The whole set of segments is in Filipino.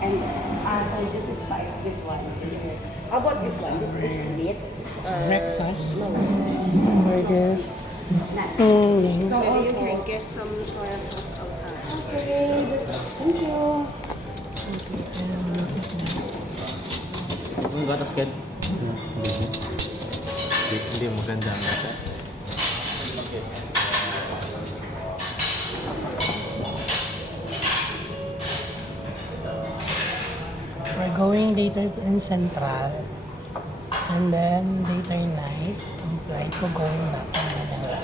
And so this is five. This one. How about this one? This is meat. Breakfast. No. Burgers. Not. Mm. So Maybe you also, can get some soya sauce outside. okay. Thank you. Yung gatas, Ken? Hindi maganda ang gatas. We're going later in Central. And then later night, ang flight ko going back to Manila.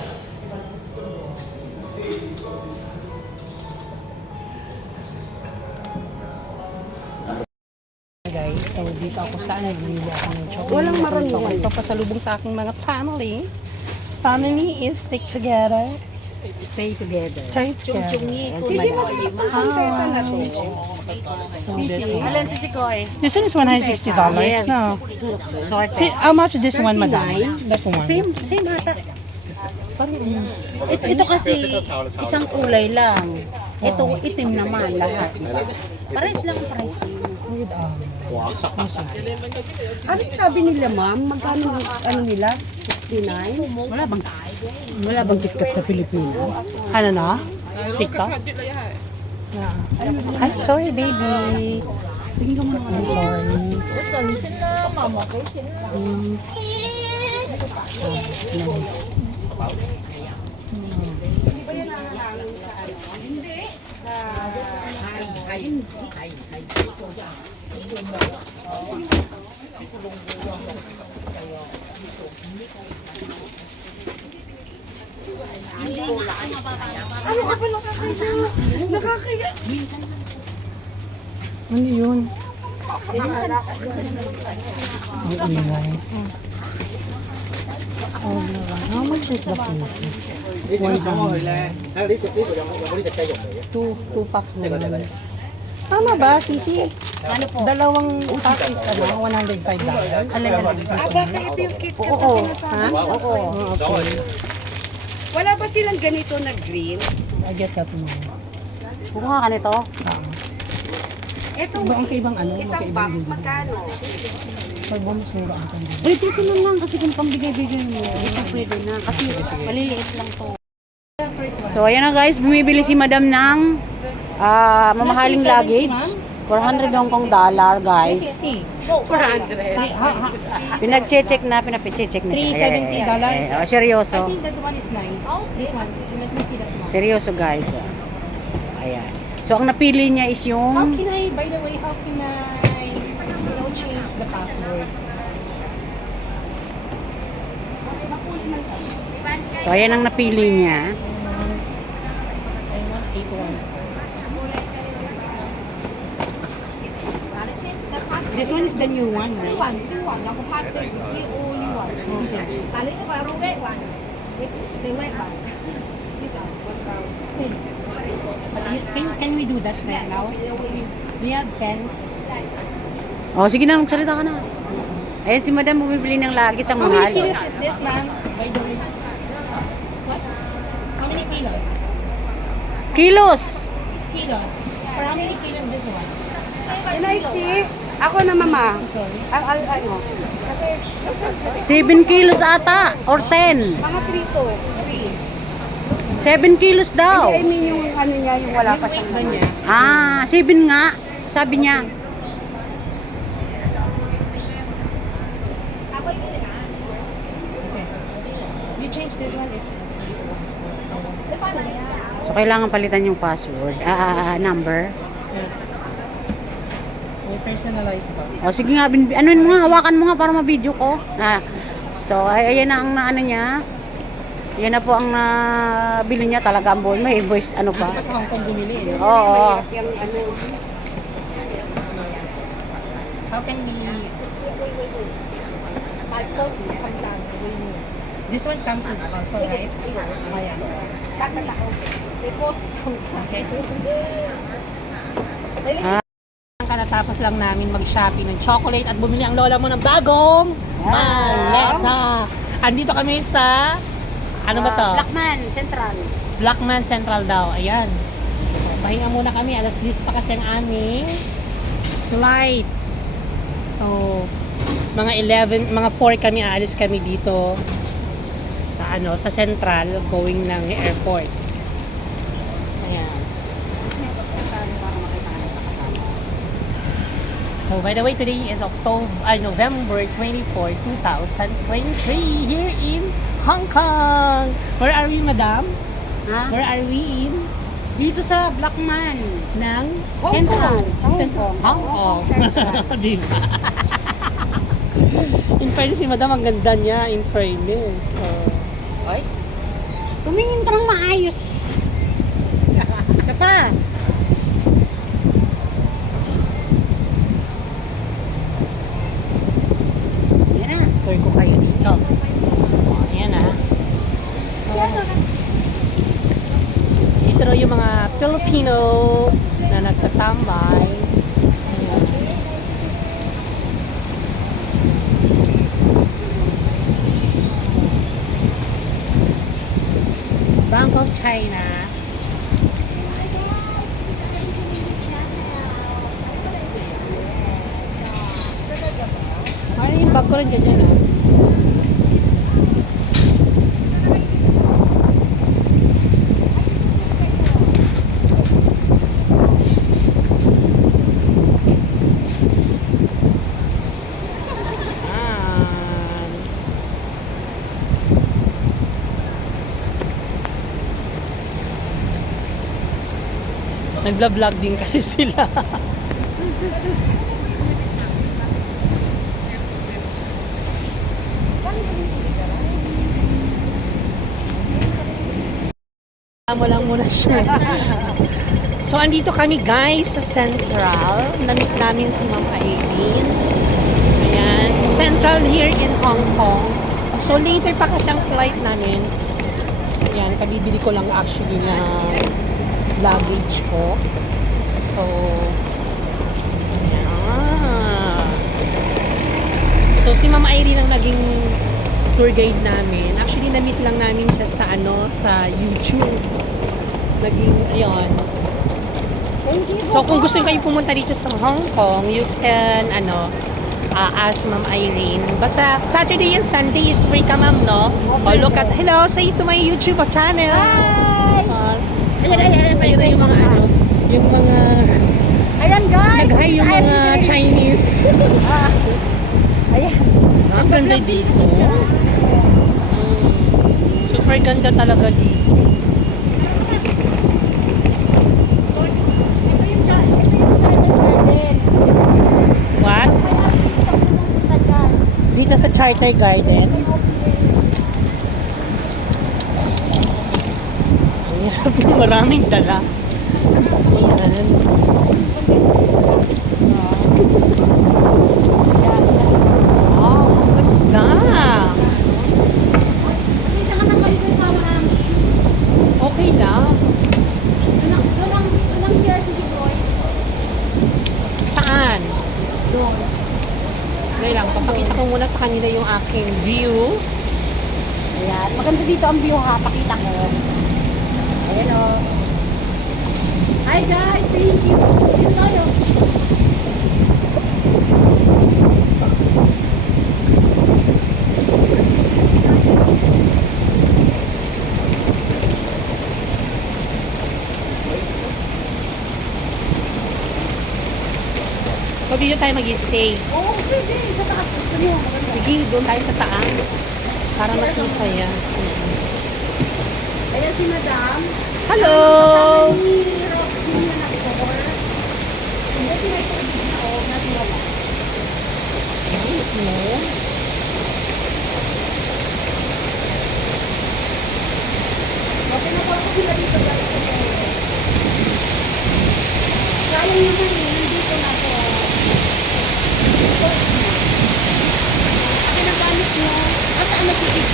Guys, so dito ako sa ano, bumili ako ng chocolate. Walang maramihan. Ako ipapasalubong sa aking mga family. Family is stick together. Stay together. Stay together. Sisi, mas pagpapantesa na to. So this one. Alan si Koy. This one is $160. Yes. No. See, how much is this one, madam? This one. Same ata. Ito kasi isang kulay lang. Ito itim naman lahat. Pares lang ang price. With, Ano sabi nila, ma'am? Magkano ang ano nila? 69? Wala bang KitKat sa Pilipinas? ano na? TikTok? Yeah. I'm sorry, baby. I'm sorry. Ano yun? Ang ingay. Oh, how much is the pieces? 2 packs na lang. Tama ba, Sisi? Ano po? Dalawang pack is $105. Baka ito yung KitKat Oo. na sinasabi. Ha? Oo. Okay. Wala ba silang ganito na green? I get that mo. Kumuha ka nito? Ito, Iba ang kaibang ano, isang magkaibang box, design. magkano? Pag bonus mura ang kanya. Eh, dito lang kasi kung pambigay-bigay mo. Ito pwede na. Kasi maliliit lang to. So, ayan na guys. Bumibili si madam ng mamahaling luggage. 400 Hong Kong dollar, guys. 400. Pinag-check na. $370. Seryoso. I think that one is nice. This one, let me see that one. Seryoso, guys. Ayan. So, ang napili niya is How yung... can I, by the way, how can I, change the password? So, ayan ang napili niya. I want 81. This one is the new one, right? Can we do that right now? We have 10. Oh, sige na. Magsalita ka na. Ayan si madam bumibili ng luggage ang How many mahal. kilos is this, ma'am? By the way. What? How many kilos? Kilos! Kilos. For how many kilos this one? Can I see? Ako na, mama. Sorry. Ano? 7 kilos ata. Or 10. Mga 3 to. 7 kilos daw. I mean yung ano niya, yung wala pa siyang ganyan. Ah, 7 nga. Sabi niya. You change this one is So, kailangan palitan yung password. Number. may personalized ba? O, sige nga. Anuin mo nga. Hawakan mo nga para ma-video ko. So, ayan na ang ano niya. Yan na po ang nabili niya talaga ang buhay. May invoice ano pa. Sa Hong Kong bumili eh. Oo. Yung ano, How can we... This one comes in also, right? Ayan. Okay. Katatapos lang namin mag-shopping ng chocolate at bumili ang lola mo ng bagong maleta. Andito kami sa... Ano ba to? Blackman Central. Blackman Central daw. Ayan. So, pahinga muna kami. Alas 10 pa kasi ang aming flight. So, mga 4 kami, aalis kami dito sa sa Central, going ng airport. Ayan. So, by the way, today is November 24, 2023, here in Hong Kong. Where are we, madam? Ha? Where are we in? Dito sa Blackman. Ng Central. Sa Hong Kong. Hong Kong. Central. Diba? In fairness, si madam, ang ganda niya, in fairness. Ay? Tumingin ka ng maayos. Isa pa. Yan na. Tour ko kayo dito. Ayan ah. So, dito raw yung mga Pilipino na nagtatambay. Ayan. Bank of China. Ano yung bag ko rin dyan ah? Nagla-vlog din kasi sila. Tama lang muna siya. So, andito kami guys sa Central. Namit namin si Ma'am Aileen. Ayan. Central here in Hong Kong. So, later pa kasi ang flight namin. Ayan. Kabibili ko lang actually na luggage ko. So, ayan. So, si Ma'am Aileen ang naging tour guide namin. Actually, na-meet lang namin siya sa sa YouTube. Naging, ayun. So, kung gusto kayo pumunta dito sa Hong Kong, you can, ask Ma'am Aileen. Basta, Saturday and Sunday is free ka, ma'am, no? Oh, look at, hello, say to my YouTube channel. Hi! Ayun yung mga, yung mga, Ayan guys! nag-hi yung mga Chinese. Ayan. Ang ganda dito. Super ganda talaga dito. What? Dito sa Charter Garden. Ang hirap na maraming dala. Ayan. Wow, ang ganda. Okay lang. Saan? Doon. Ngayon lang, papakita ko muna sa kanila yung aking view. Ayan. Maganda dito ang view ha. Pakita ko. Ayan o. Hi guys! Thank you! Dito tayo. Pag dito tayo mag-stay. Oo, pwede. Sa taas. Gusto niyo. Maganda. Sige, doon tayo sa taas. Para mas masaya. Ayan si Madam. Hello! Ni Roxy na nag-tour. Hindi pinag-tour na o natiwala. Nice, no? Pinapal ko sila dito guys. Sayang naman eh. Nandito na to. Kasi nagamit nyo. Kasaan na si Vic?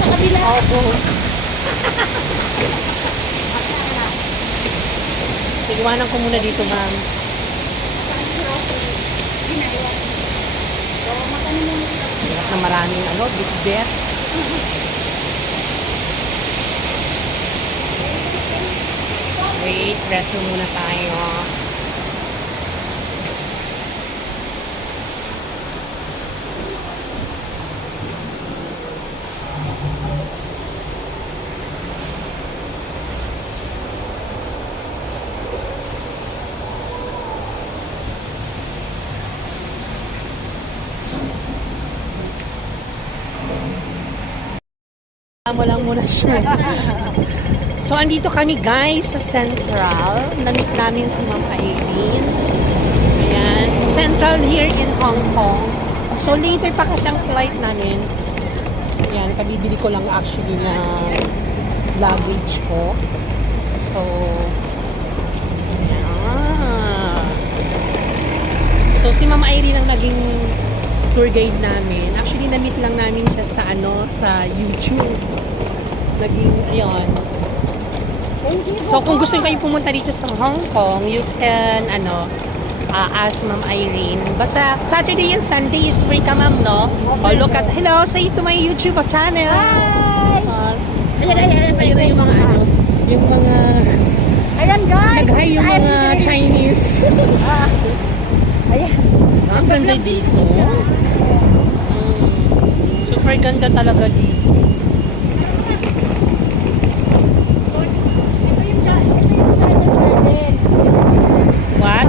Sa kabila. Opo. Iwanan ko muna dito, ma'am. So, magkano mo Hirap na maraming bitbit. Wait, rest muna tayo. Mo lang muna siya. So, andito kami guys sa Central. Namit namin si Ma'am Aileen. Ayan. Central here in Hong Kong. So, later pa kasi ang flight namin. Ayan. Kabibili ko lang actually na luggage ko. So, ayan. So, si Ma'am Aileen ang naging tour guide namin. Actually, na-meet lang namin siya sa sa YouTube. Naging, ayun. So, kung gusto kayo pumunta dito sa Hong Kong, you can, ask Ma'am Irene. Basta, Saturday and Sunday is free ka, ma'am, no? Oh, look at, hello, say to my YouTube channel. Hi! Ayun yung mga, yung mga, Ayan guys! nag-hi yung mga Chinese. Ayan. Ang ganda dito. Super ganda talaga dito. What?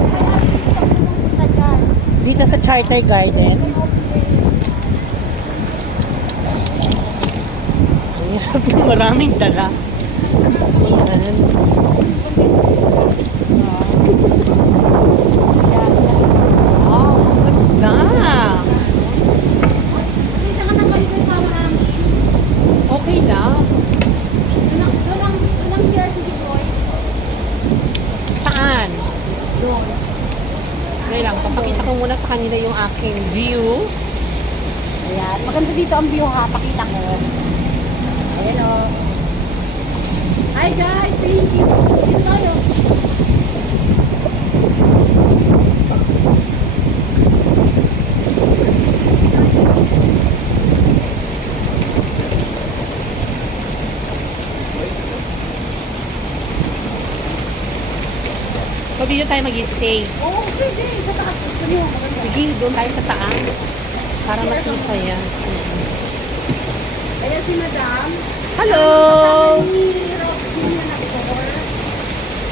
Dito sa Charter Garden. Ang hirap na maraming dala. Ayan. Wow, ang ganda. Okay lang. Saan? Doon. Ngayon lang, papakita ko muna sa kanila yung aking view. Ayan. Maganda dito ang view ha. Pakita ko. Ayan o. Hi guys! Thank you! Dito tayo. So, dito tayo mag-stay. Oo, pwede. Sa taas. Gusto nyo. Maganda. Sige, doon tayo sa taas. Para mas masaya. Ayan si Madam. Hello! Ni Roxy na nag-tour.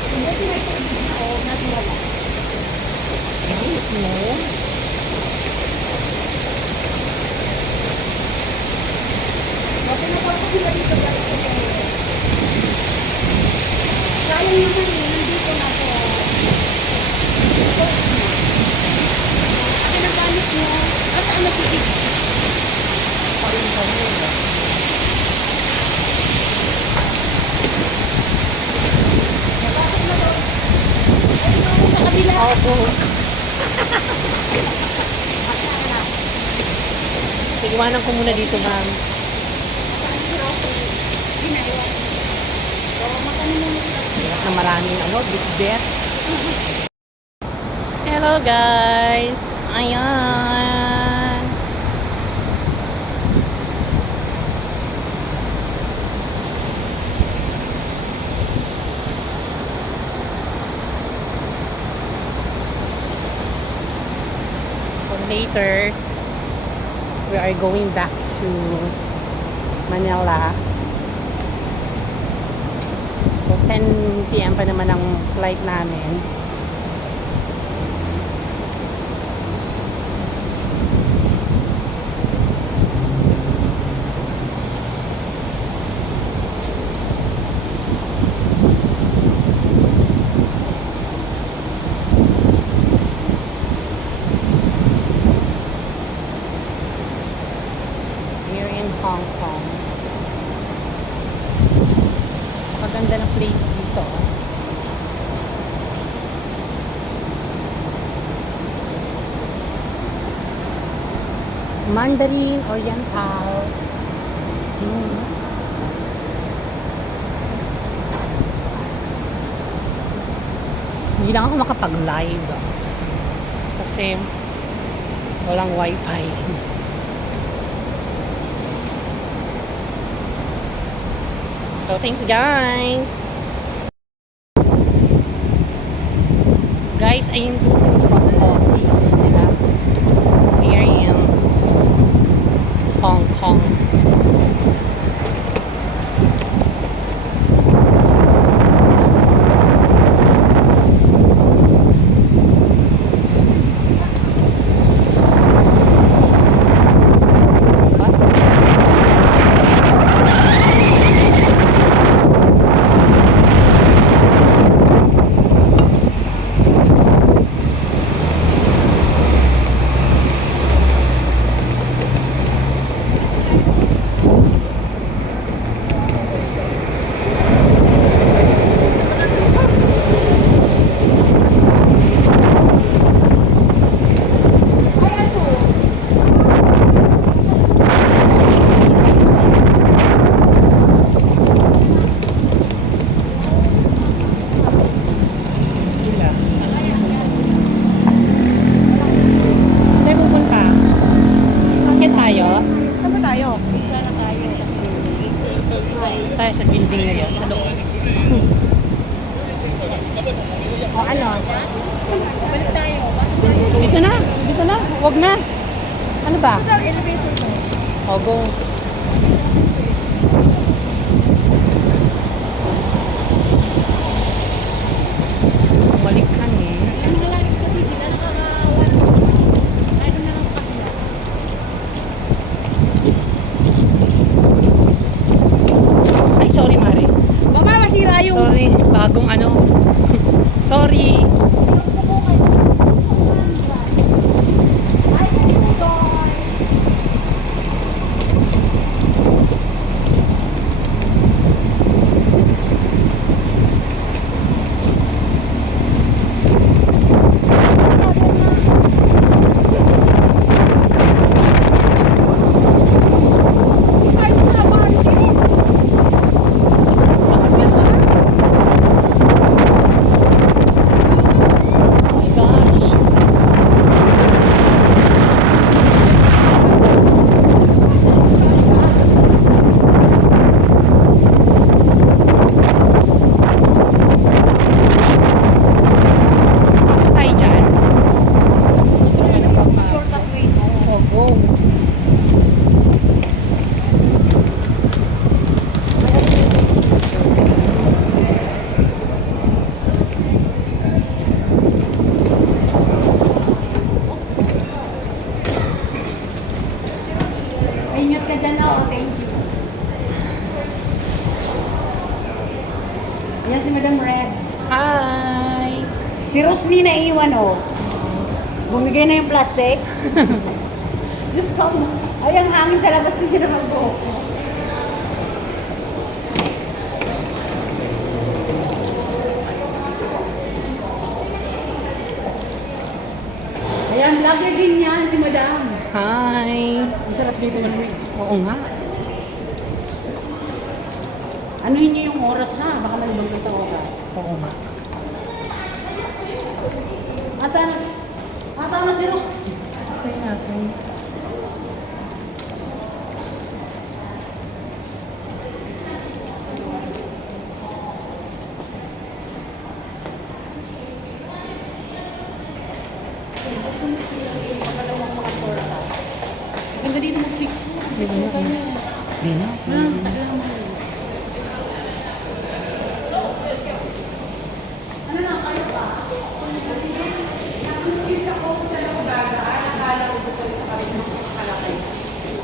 Hindi pinag-tour na o natiwala. Nice, no? Okay na po ako sila dito guys. Sayang naman eh. Nandito na po. Ano na gamit mo? Saan na sige? Sa kabila. Opo. Iwanan ko muna dito, ma'am. Na maraming bitbit. Hello guys! Ayan! So later, we are going back to Manila. So 10 PM pa naman ang flight namin. Here in Hong Kong. Maganda ng place dito. Mandarin Oriental. Hindi lang ako makapag-live kasi walang wifi. So, thanks guys! Guys, ayun po yung post office nila. Here in Hong Kong. Tayo sa building na yan, sa loob. O ano? Balik tayo. Dito na, wag na. Ano ba? Ito daw, elevator mo. O, go. Balik ka eh. Ang malalim kasi sila nakakawan. Ano na lang pakila. Ay, sorry Mari. Baka masira yung... Sorry, bagong ano. Sorry. Ingat ka dyan, oh. Thank you. Yan si Madam Red. Hi! Si Rosny na iwan, oh. Bumigay na yung plastic. Diyos ko, ay ang hangin sa labas din naman ko. Ayan, vlogger din yan si Madam. Hi! Ang sarap dito man. Oo nga. Ano niyo yung oras na? Baka malibang kayo sa oras. Oo nga. Asa na si Ros? Okay natin. Ganda dito mag-picture. Di na.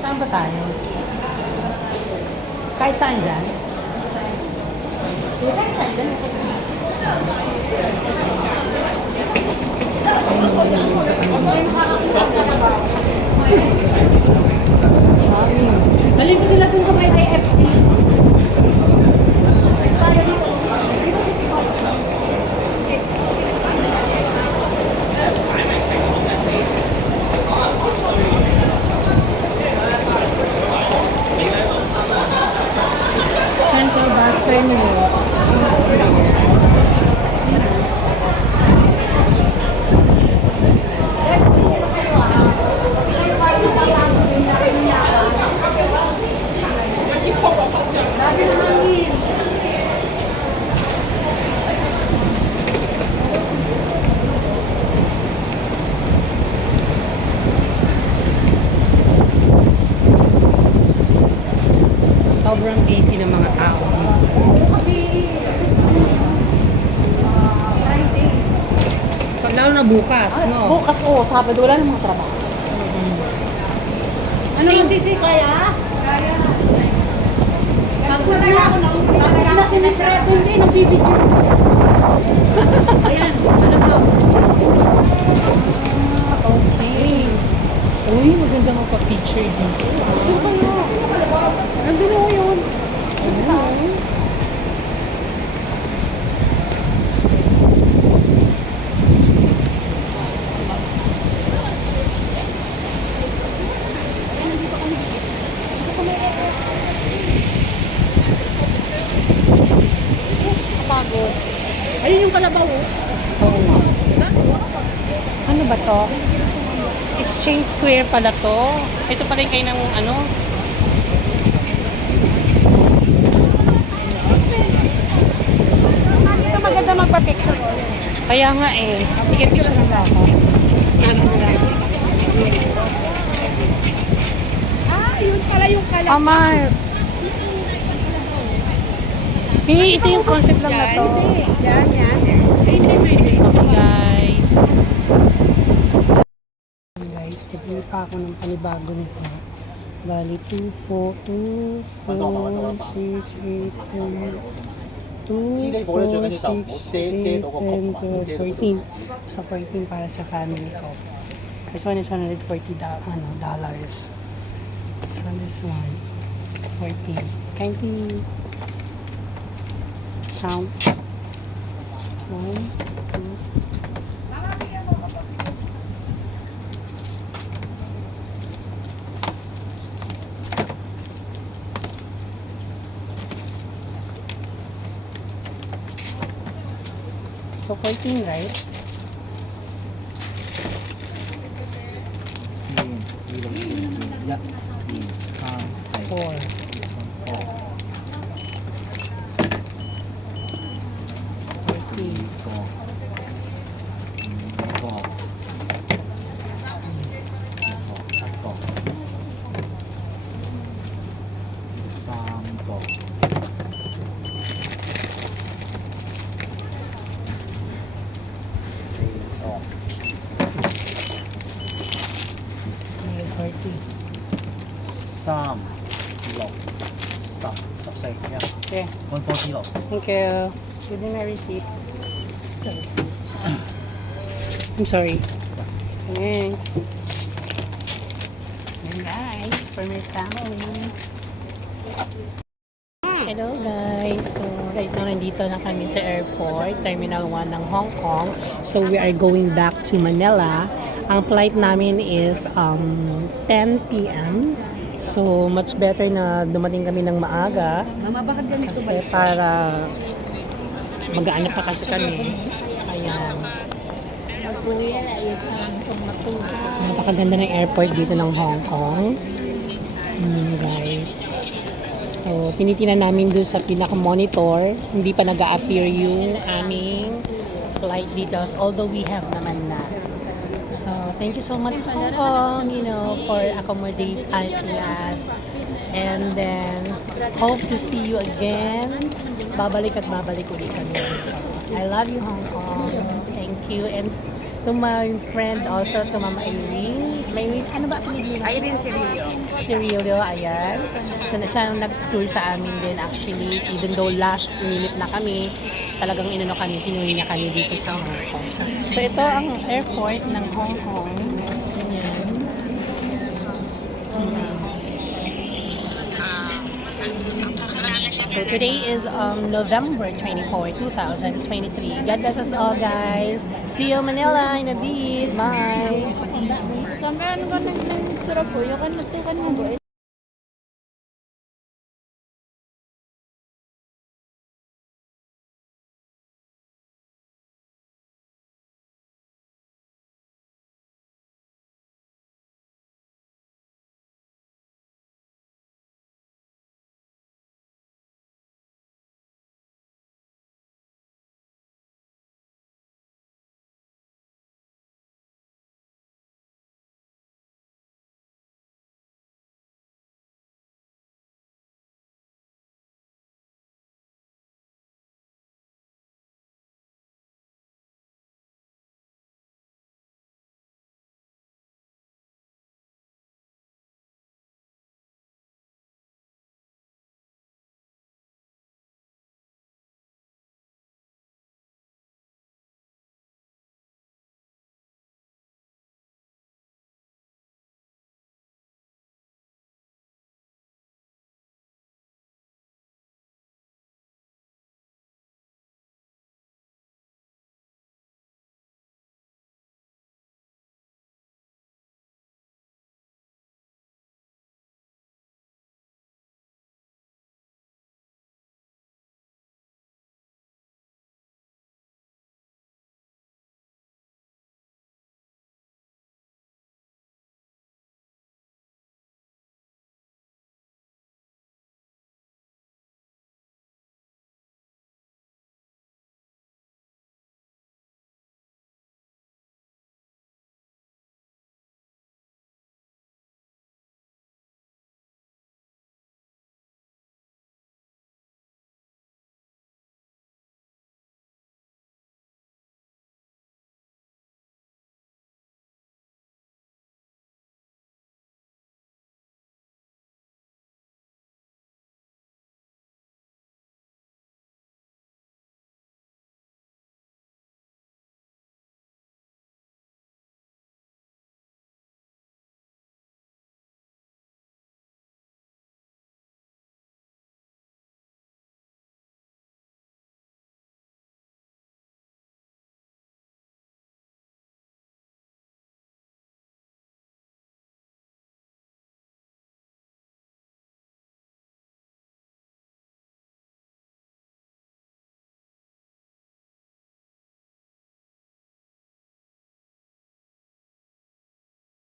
Saan ba tayo? Kahit saan dyan? Kahit saan dyan. Galing ko sila dun sa may IFC. Tayo dito. Dito si Siko. Central Bus Terminal. Lagi na hangin. sobrang busy ng mga tao. Pag lalo na bukas, no? Bukas Sabado wala namang trabaho. Ano Same. Sisi, kaya? Kaya. Pagod na si Miss Reto, hindi, nagbibidyo. Ayan, ano ba? Okay. Uy, maganda magpa-picture dito. Picture kayo. Nandun ako yun. Kapagod. Ayun yung kalabaw. Oo nga. Ano ba to? Exchange Square pala to. Ito pala yung kayo ng ano? Ito maganda magpa-picture ko. Kaya nga eh. Sige, picture na ako. Yun pala yung kalabaw. Oh, Mars. Hey, ito yung concept lang na to. Yan. Ay, hindi. Okay, guys. Guys, nagpili pa ako ng panibago nito. Bali, 2, 4, 2, 4, 6, 8, 2, 4, 6, 8, 10, 12, 14. So, 14 para sa family ko. This one is $140. So, this one, 14. Kindly count. 1, 2, so 14, right? Yeah. 3, 4. 3 kilo. Sapsay. Yeah. Okay, 140 kilo. thank you. Give me my receipt. I'm sorry. Thanks. And guys, for my family. Hello guys. So right now nandito na kami sa airport, Terminal 1 ng Hong Kong. So we are going back to Manila. Ang flight namin is 10 p.m. So much better na dumating kami ng maaga. Mama, bakit ganito ba? Kasi para mag-aano pa kasi kami. Ayan. Napakaganda ng airport dito ng Hong Kong. Guys. So, tinitingnan namin doon sa pinaka-monitor. Hindi pa nag-a-appear yung aming flight details. Although we have naman na. So, thank you so much Hong Kong, for accommodating us. And then, hope to see you again. Babalik at babalik ulit kami. I love you, Hong Kong. Thank you. And to my friend also, to Mama Irene. Ano ba? Irene Cirillo. Cirillo, ayan. So, siya nag-tour sa amin din actually. Even though last minute na kami, talagang tinuloy niya kami dito sa Hong Kong. So, ito ang airport ng Hong Kong. Ayan. So, today is November 24, 2023. God bless us all, guys. See you in Manila in a bit. Bye! Kamera, ano ba nang sarap po? Yung kan mo